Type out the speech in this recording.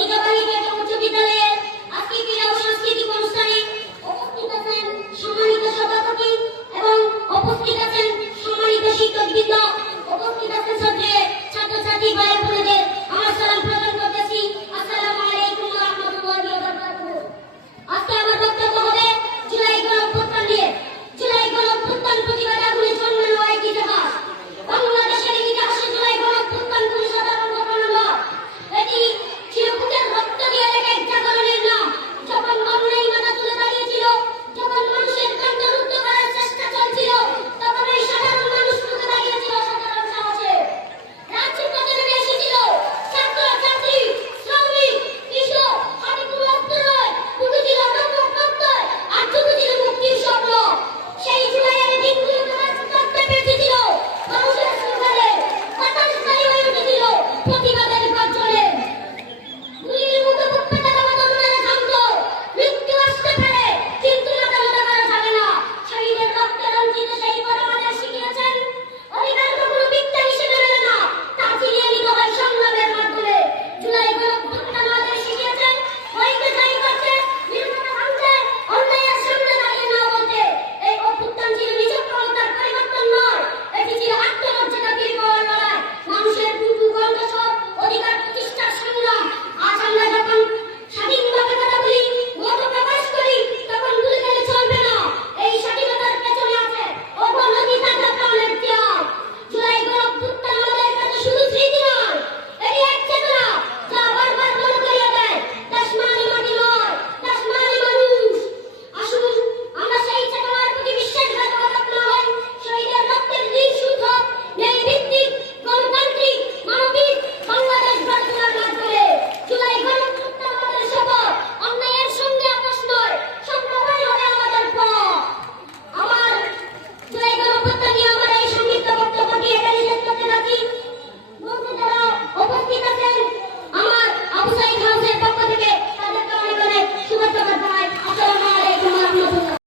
ঐতিহ্যবাহী বেগম উচ্চ বিদ্যালয়ের